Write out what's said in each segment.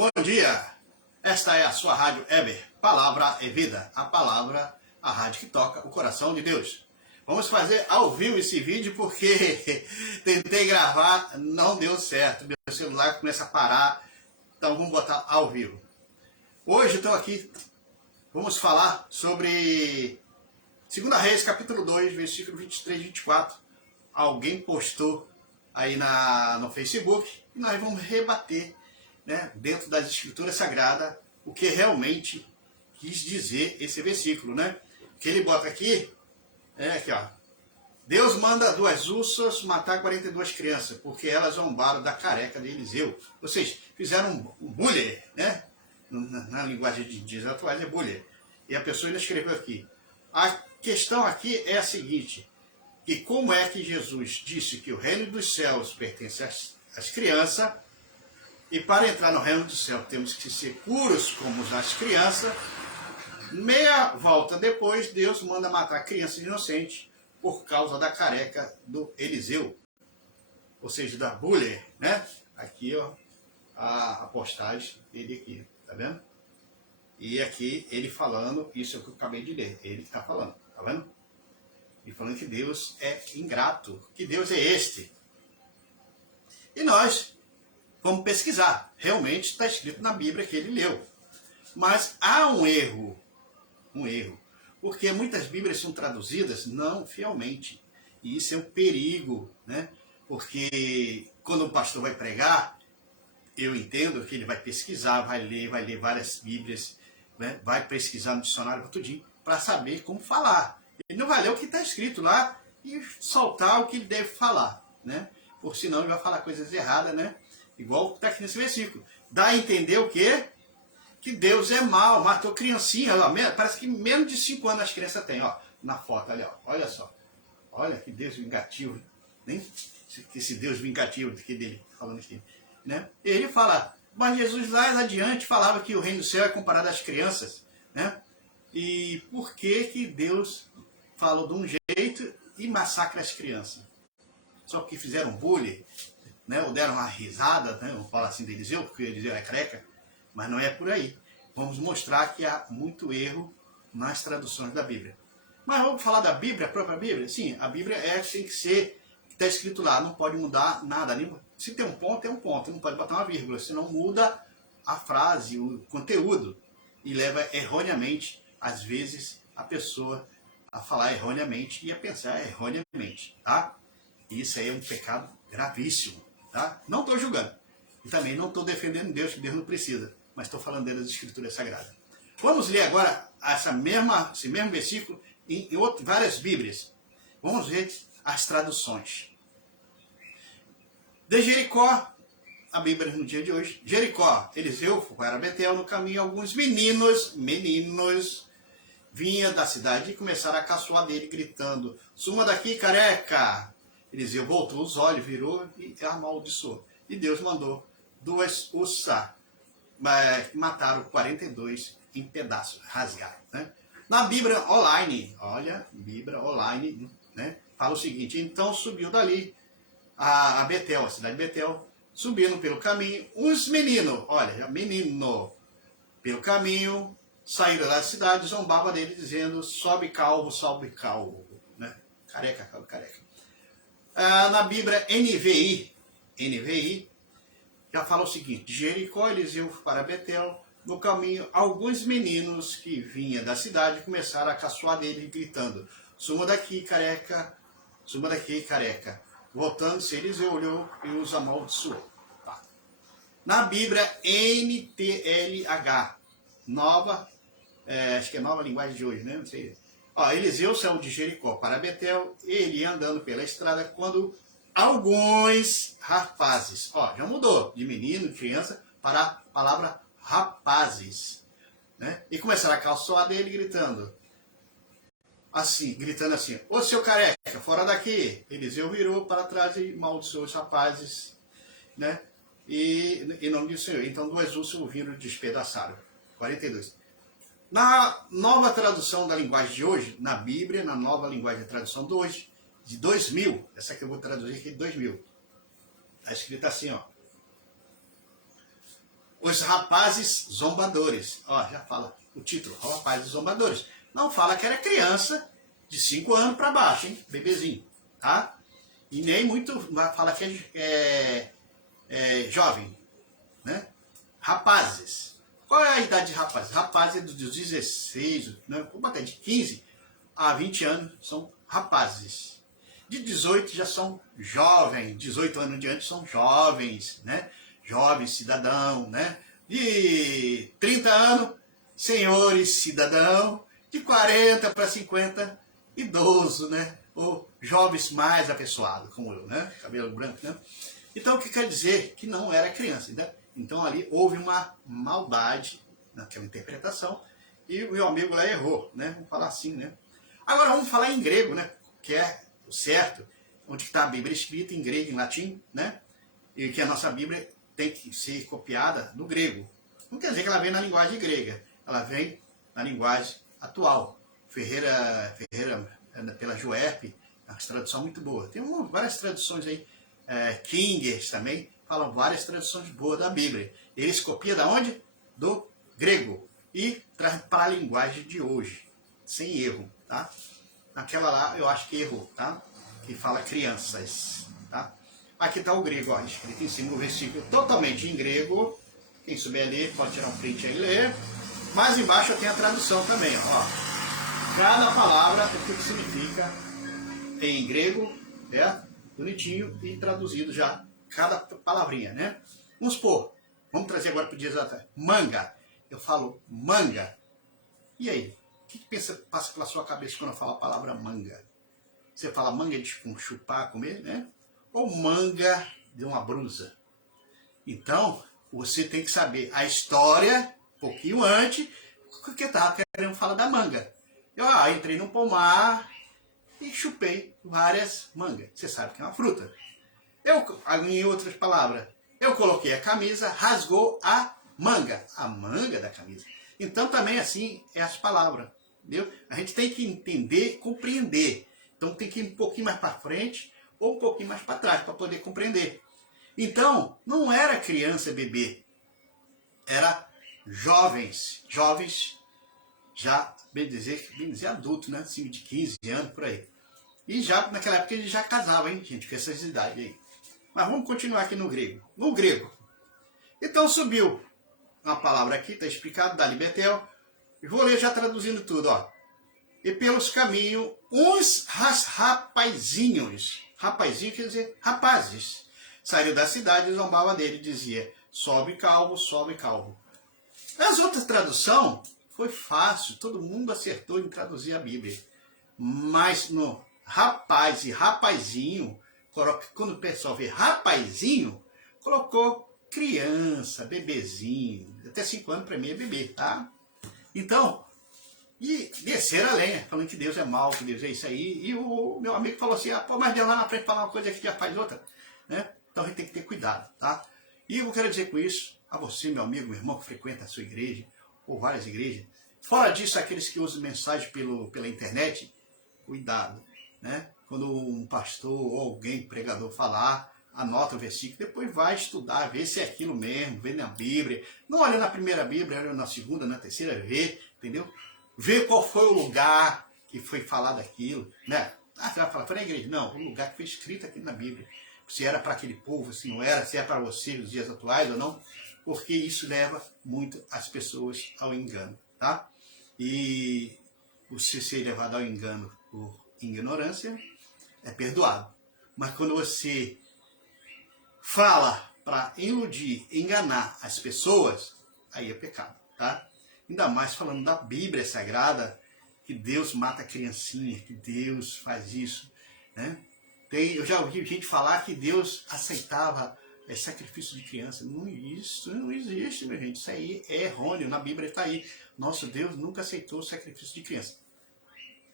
Bom dia! Esta é a sua rádio Eber, Palavra é Vida, a palavra, a rádio que toca o coração de Deus. Vamos fazer ao vivo esse vídeo porque tentei gravar, não deu certo, meu celular começa a parar, então vamos botar ao vivo. Hoje estou aqui, vamos falar sobre 2 Reis, capítulo 2, versículo 23 e 24. Alguém postou aí no Facebook e nós vamos rebater, né, dentro das escrituras sagradas, o que realmente quis dizer esse versículo, né? Que ele bota aqui, aqui ó, Deus manda 2 ursas matar 42 crianças, porque elas zombaram da careca de Eliseu. Ou seja, fizeram um bullying, né? Na linguagem de dias atuais é bullying. E a pessoa ainda escreveu aqui. A questão aqui é a seguinte, que como é que Jesus disse que o reino dos céus pertence às crianças, e para entrar no reino do céu temos que ser puros como as crianças, meia volta depois Deus manda matar crianças inocentes por causa da careca do Eliseu, ou seja, da bullying, né? Aqui ó, a postagem dele aqui, tá vendo? E aqui ele falando, isso é o que eu acabei de ler, ele que está falando, tá vendo? E falando que Deus é ingrato, que Deus é este. E nós vamos pesquisar. Realmente está escrito na Bíblia que ele leu. Mas há um erro. Porque muitas Bíblias são traduzidas não fielmente. E isso é um perigo, né? Porque quando o pastor vai pregar, eu entendo que ele vai pesquisar, vai ler várias Bíblias, né? Vai pesquisar no dicionário tudinho, para saber como falar. Ele não vai ler o que está escrito lá e soltar o que ele deve falar, né? Por senão ele vai falar coisas erradas, né? Igual está aqui nesse versículo. Dá a entender o quê? Que Deus é mau, matou criancinha, ó, parece que menos de 5 anos as crianças têm, ó, na foto ali, ó, olha só. Olha que Deus vingativo, nem esse Deus vingativo que dele falando aqui, né? Ele fala, mas Jesus lá adiante falava que o reino do céu é comparado às crianças, né? E por que Deus falou de um jeito e massacra as crianças? Só porque fizeram bullying, né, ou deram uma risada, né, vamos falar assim de Eliseu, porque Eliseu é careca, mas não é por aí. Vamos mostrar que há muito erro nas traduções da Bíblia. Mas vamos falar da Bíblia, a própria Bíblia? Sim, a Bíblia tem que ser, está escrito lá, não pode mudar nada. Se tem um ponto, é um ponto, não pode botar uma vírgula, senão muda a frase, o conteúdo, e leva erroneamente, às vezes, a pessoa a falar erroneamente e a pensar erroneamente, tá? Isso aí é um pecado gravíssimo, tá? Não estou julgando. E também não estou defendendo Deus, que Deus não precisa. Mas estou falando das Escrituras Sagradas. Vamos ler agora esse mesmo versículo em várias Bíblias. Vamos ver as traduções. De Jericó, a Bíblia no dia de hoje. Jericó, Eliseu foi para Betel, no caminho alguns meninos, vinha da cidade e começaram a caçoar dele, gritando, suma daqui, careca! Eliseu voltou os olhos, virou e amaldiçoou. E Deus mandou 2 ursas, mataram 42 em pedaços, rasgaram. Né? Na Bíblia online, olha, Bíblia online, né, fala o seguinte, então subiu dali a Betel, a cidade de Betel, subindo pelo caminho, uns meninos, olha, menino, pelo caminho, saíram da cidade, zombava dele, dizendo, sobe calvo, né? Careca, calvo, careca. Na Bíblia NVI, já fala o seguinte, de Jericó, Eliseu para Betel, no caminho, alguns meninos que vinham da cidade começaram a caçoar dele, gritando, suma daqui, careca, suma daqui, careca. Voltando-se, Eliseu olhou e os amaldiçoou. Tá. Na Bíblia NTLH, acho que é nova linguagem de hoje, né? Não sei. Ó, Eliseu saiu de Jericó para Betel, ele ia andando pela estrada, quando alguns rapazes, ó, já mudou de menino, criança, para a palavra rapazes, né? E começaram a caçoar dele, gritando assim, ô seu careca, fora daqui. Eliseu virou para trás e amaldiçoou os rapazes, né? E em nome do Senhor. Então 2 ursas o viram e despedaçaram. 42. Na nova tradução da linguagem de hoje, na Bíblia, na nova linguagem de tradução de hoje, de 2000, essa que eu vou traduzir aqui de 2000, está escrito assim, ó. Os rapazes zombadores. Ó, já fala o título, rapazes zombadores. Não fala que era criança de 5 anos para baixo, hein? Bebezinho, tá? E nem muito fala que é jovem, né? Rapazes. Qual é a idade de rapazes? Rapazes é dos 16, né? Vou botar de 15 a 20 anos são rapazes. De 18 já são jovens, 18 anos em diante são jovens, né? Jovens cidadão, né? De 30 anos, senhores cidadão. De 40 para 50, idoso, né? Ou jovens mais apessoados, como eu, né? Cabelo branco, né? Então, o que quer dizer? Que não era criança, né? Então, ali houve uma maldade naquela interpretação e o meu amigo lá errou, né? Vamos falar assim, né? Agora, vamos falar em grego, né? Que é o certo, onde está a Bíblia escrita em grego, em latim, né? E que a nossa Bíblia tem que ser copiada no grego. Não quer dizer que ela vem na linguagem grega, ela vem na linguagem atual. Ferreira pela Juerp, uma tradução muito boa. Tem várias traduções aí, Kingers também, falam várias traduções boas da Bíblia. Eles copiam da onde? Do grego. E trazem para a linguagem de hoje, sem erro, tá? Naquela lá eu acho que errou, tá? Que fala crianças, tá? Aqui está o grego, ó, escrito em cima, o versículo totalmente em grego. Quem souber ler pode tirar um print aí e ler. Mas embaixo eu tenho a tradução também, ó. Cada palavra, o que significa em grego, bonitinho e traduzido já, cada palavrinha, né? Vamos supor, vamos trazer agora para o dia exato. Manga. Eu falo manga. E aí? O que passa pela sua cabeça quando eu falo a palavra manga? Você fala manga de chupar, comer, né? Ou manga de uma brusa? Então, você tem que saber a história, um pouquinho antes, porque estava querendo falar da manga. Eu entrei no pomar e chupei várias mangas. Você sabe que é uma fruta. Em outras palavras, eu coloquei a camisa, rasgou a manga da camisa. Então também assim é as palavras, entendeu? A gente tem que entender, compreender. Então tem que ir um pouquinho mais para frente ou um pouquinho mais para trás para poder compreender. Então não era criança, bebê, era jovens já, bem dizer adulto, né? Assim, de 15 anos, por aí. E já, naquela época, ele já casava, hein, gente, com essas idades aí. Mas vamos continuar aqui no grego. No grego. Então subiu uma palavra aqui, está explicado, da Betel. E vou ler já traduzindo tudo, ó. E pelos caminhos, uns rapazinhos. Rapazinho quer dizer rapazes. Saíram da cidade e zombavam dele, dizia, sobe calvo, sobe calvo. Nas outras traduções, foi fácil, todo mundo acertou em traduzir a Bíblia. Mas no rapaz e rapazinho, quando o pessoal vê rapazinho, colocou criança, bebezinho. Até 5 anos para mim é bebê, tá? Então, e desceram a lenha, falando que Deus é mau, que Deus é isso aí. E o meu amigo falou assim, mas Deus lá na frente falar uma coisa que já faz outra. Né? Então a gente tem que ter cuidado, tá? E eu quero dizer com isso, a você, meu amigo, meu irmão, que frequenta a sua igreja, ou várias igrejas, fora disso, aqueles que usam mensagem pela internet, cuidado, né? Quando um pastor ou alguém, pregador, falar, anota o versículo, depois vai estudar, vê se é aquilo mesmo, vê na Bíblia. Não olha na primeira Bíblia, olha na segunda, na terceira, vê, entendeu? Vê qual foi o lugar que foi falado aquilo, né? Você vai falar, foi na igreja. Não, o lugar que foi escrito aqui na Bíblia. Se era para aquele povo, se não era, se é para você nos dias atuais ou não, porque isso leva muito as pessoas ao engano, tá? E você ser levado ao engano por ignorância é perdoado. Mas quando você fala para iludir, enganar as pessoas, aí é pecado, tá? Ainda mais falando da Bíblia Sagrada, que Deus mata a criancinha, que Deus faz isso, né? Eu já ouvi gente falar que Deus aceitava sacrifício de criança. Isso não existe, minha gente. Isso aí é errôneo. Na Bíblia está aí. Nosso Deus nunca aceitou sacrifício de criança.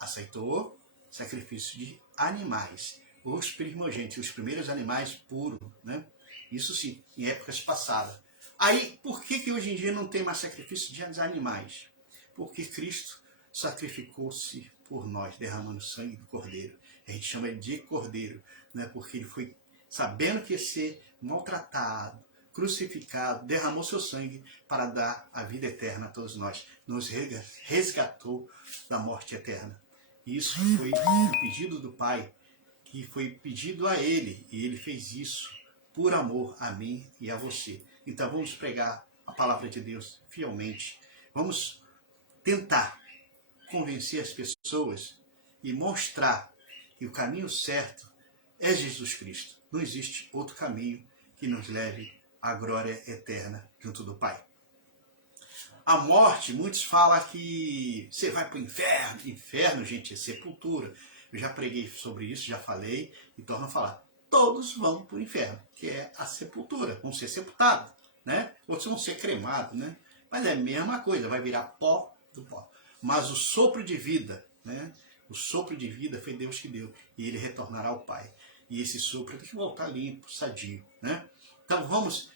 Aceitou sacrifício de animais. Os primogênitos, os primeiros animais puros, né? Isso sim, em épocas passadas. Aí, por que hoje em dia não tem mais sacrifício de animais? Porque Cristo sacrificou-se por nós, derramando sangue do cordeiro. A gente chama ele de cordeiro, né? Porque ele foi sabendo que ia ser maltratado, crucificado, derramou seu sangue para dar a vida eterna a todos nós. Nos resgatou da morte eterna. Isso foi um pedido do Pai, que foi pedido a Ele, e Ele fez isso por amor a mim e a você. Então vamos pregar a palavra de Deus fielmente. Vamos tentar convencer as pessoas e mostrar que o caminho certo é Jesus Cristo. Não existe outro caminho que nos leve à glória eterna junto do Pai. A morte, muitos falam que você vai para o inferno. Inferno, gente, é sepultura. Eu já preguei sobre isso, já falei e torno a falar. Todos vão para o inferno, que é a sepultura. Vão ser sepultados, né? Outros vão ser cremados, né? Mas é a mesma coisa, vai virar pó do pó. Mas o sopro de vida, né? O sopro de vida foi Deus que deu. E ele retornará ao Pai. E esse sopro tem que voltar limpo, sadio, né? Então vamos,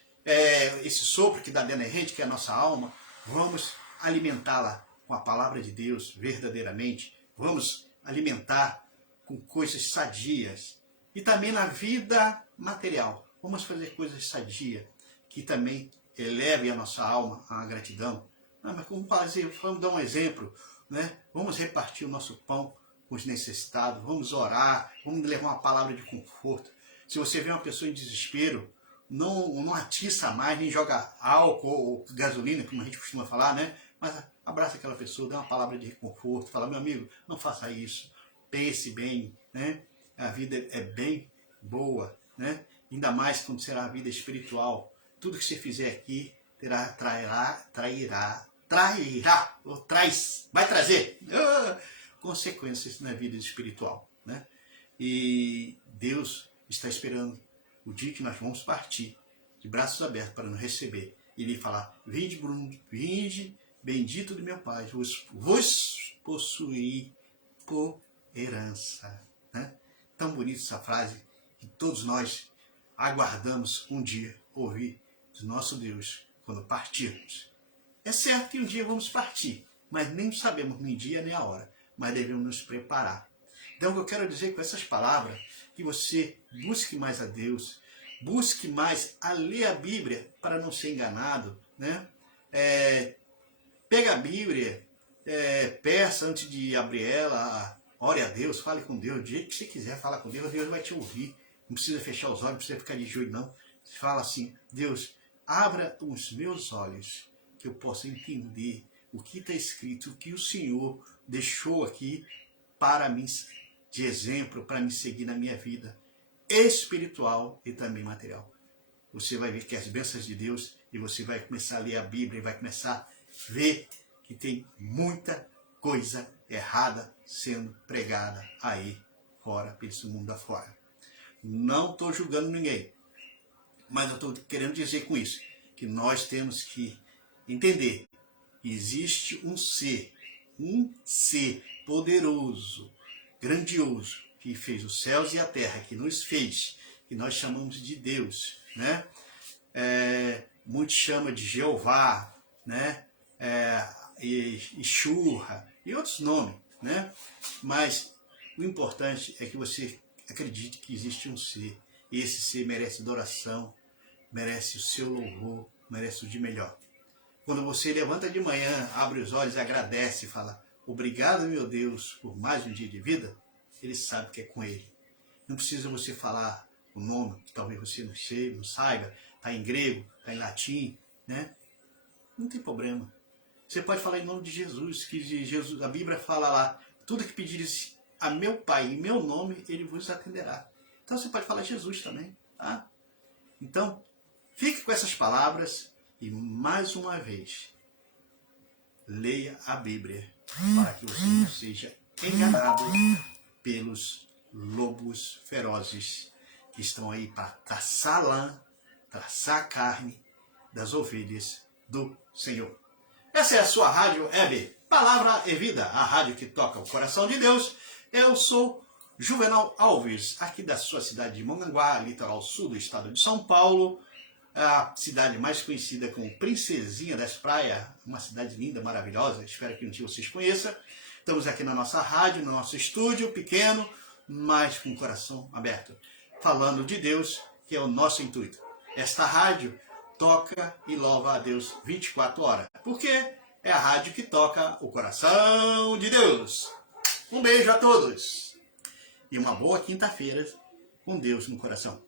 esse sopro que dá dentro da gente, que é a nossa alma, vamos alimentá-la com a palavra de Deus verdadeiramente. Vamos alimentar com coisas sadias. E também na vida material. Vamos fazer coisas sadias que também elevem a nossa alma à gratidão. Mas como fazer? Vamos dar um exemplo, né? Vamos repartir o nosso pão com os necessitados, vamos orar, vamos levar uma palavra de conforto. Se você vê uma pessoa em desespero, não atiça mais, nem joga álcool ou gasolina, como a gente costuma falar, né? Mas abraça aquela pessoa, dá uma palavra de reconforto, fala, meu amigo, não faça isso, pense bem, né? A vida é bem boa, né? Ainda mais quando será a vida espiritual. Tudo que você fizer aqui vai trazer consequências na vida espiritual, né? E Deus está esperando o dia que nós vamos partir de braços abertos para nos receber. E Ele falar, vinde, bendito do meu Pai, vos possuí por herança, né? Tão bonita essa frase que todos nós aguardamos um dia ouvir do nosso Deus quando partirmos. É certo que um dia vamos partir, mas nem sabemos nem dia nem a hora, mas devemos nos preparar. Então, o que eu quero dizer com essas palavras, que você busque mais a Deus, busque mais a ler a Bíblia para não ser enganado, né? Pega a Bíblia, peça antes de abrir ela, ore a Deus, fale com Deus, do jeito que você quiser, fala com Deus, Deus vai te ouvir. Não precisa fechar os olhos, não precisa ficar de joelho, não. Você fala assim, Deus, abra os meus olhos, que eu possa entender o que está escrito, o que o Senhor deixou aqui para mim, de exemplo, para me seguir na minha vida espiritual e também material. Você vai ver que as bênçãos de Deus, e você vai começar a ler a Bíblia, e vai começar a ver que tem muita coisa errada sendo pregada aí fora, pelo mundo afora. Não estou julgando ninguém, mas eu estou querendo dizer com isso, que nós temos que entender que existe um ser poderoso, grandioso, que fez os céus e a terra, que nos fez, que nós chamamos de Deus, né? Muitos chamam de Jeová, né? Ixurra e outros nomes, né? Mas o importante é que você acredite que existe um ser, e esse ser merece adoração, merece o seu louvor, merece o de melhor. Quando você levanta de manhã, abre os olhos, agradece e fala, obrigado, meu Deus, por mais um dia de vida, Ele sabe que é com Ele. Não precisa você falar o nome, que talvez você não saiba, está em grego, está em latim, né? Não tem problema. Você pode falar em nome de Jesus, que Jesus, a Bíblia fala lá, tudo que pedires a meu Pai, em meu nome, Ele vos atenderá. Então você pode falar Jesus também, tá? Então, fique com essas palavras e mais uma vez, leia a Bíblia para que você não seja enganado pelos lobos ferozes que estão aí para traçar a carne das ovelhas do Senhor. Essa é a sua rádio web, Palavra e Vida, a rádio que toca o coração de Deus. Eu sou Juvenal Alves, aqui da sua cidade de Mongaguá, litoral sul do estado de São Paulo, a cidade mais conhecida como Princesinha das Praias, uma cidade linda, maravilhosa, espero que um dia vocês conheçam. Estamos aqui na nossa rádio, no nosso estúdio pequeno, mas com o coração aberto, falando de Deus, que é o nosso intuito. Esta rádio toca e louva a Deus 24 horas. Porque é a rádio que toca o coração de Deus. Um beijo a todos. E uma boa quinta-feira com Deus no coração.